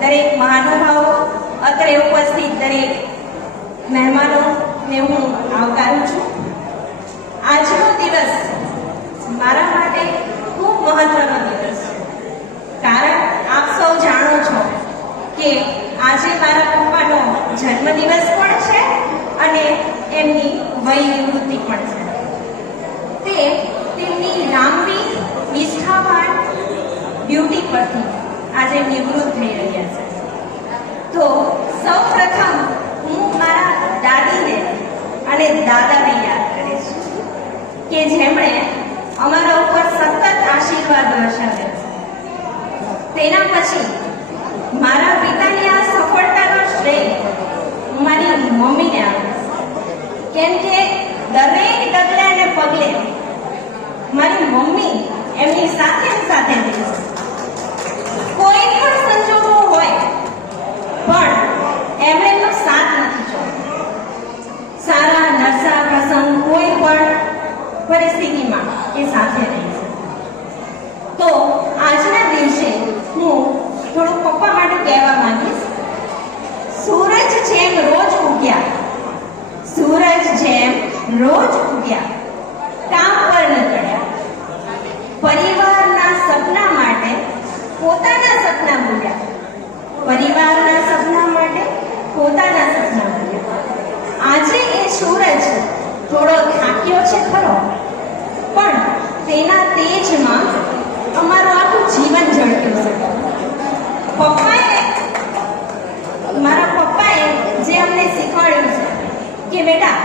દરેક મહાનુભાવો, અત્રે ઉપસ્થિત દરેક મહેમાનોને હું આવકારું છું. આજનો દિવસ મારા માટે ખૂબ મહત્વનો દિવસ છે, કારણ આપ સૌ જાણો છો કે આજે મારા પપ્પાનો જન્મદિવસ પણ છે અને એમની વય નિવૃત્તિ પણ છે. તે તેમની લાંબી નિષ્ઠાવાન ડ્યુટી પરથી આજે નિવૃત્ત થઈ રહ્યા છે. તો સૌ પ્રથમ હું મારા દાદીને અને દાદાને યાદ કરીશ કે જેમણે અમારા ઉપર સતત આશીર્વાદ વર્ષાવ્યા છે. તેના પછી મારા પિતાની આ સફળતાનો શ્રેય હું મારી મમ્મીને આપીશ, કેમ કે દરેક ડગલે અને પગલે મારી મમ્મી એમની સાથે સાથે રહી છે. કોઈ પણ સંજોગો હોય પણ એમણે એમનો સાથ નથી છોડ્યો. સારા નરસા પ્રસંગ કોઈ પણ પરિસ્થિતિમાં એ સાથે રહી છે. તો આજના દિવસે હું થોડું પપ્પા માટે કહેવા માંગીશ. સૂરજ જેમ રોજ ઉગ્યા, સૂરજ જેમ રોજ ઉગ્યા, કામ પર નીકળ્યા, પરિવારના સપના માટે પોતાના સપના ભૂલ્યા, પરિવારના સપના માટે પોતાના સપના ભૂલ્યા. આજે એ સૂરજ થોડો થાક્યો છે ખરો, પણ તેના તેજમાં અમારું આખું જીવન ઝળક્યું છે. મારા પપ્પાએ જે અમને શીખવાડ્યું છે કે બેટા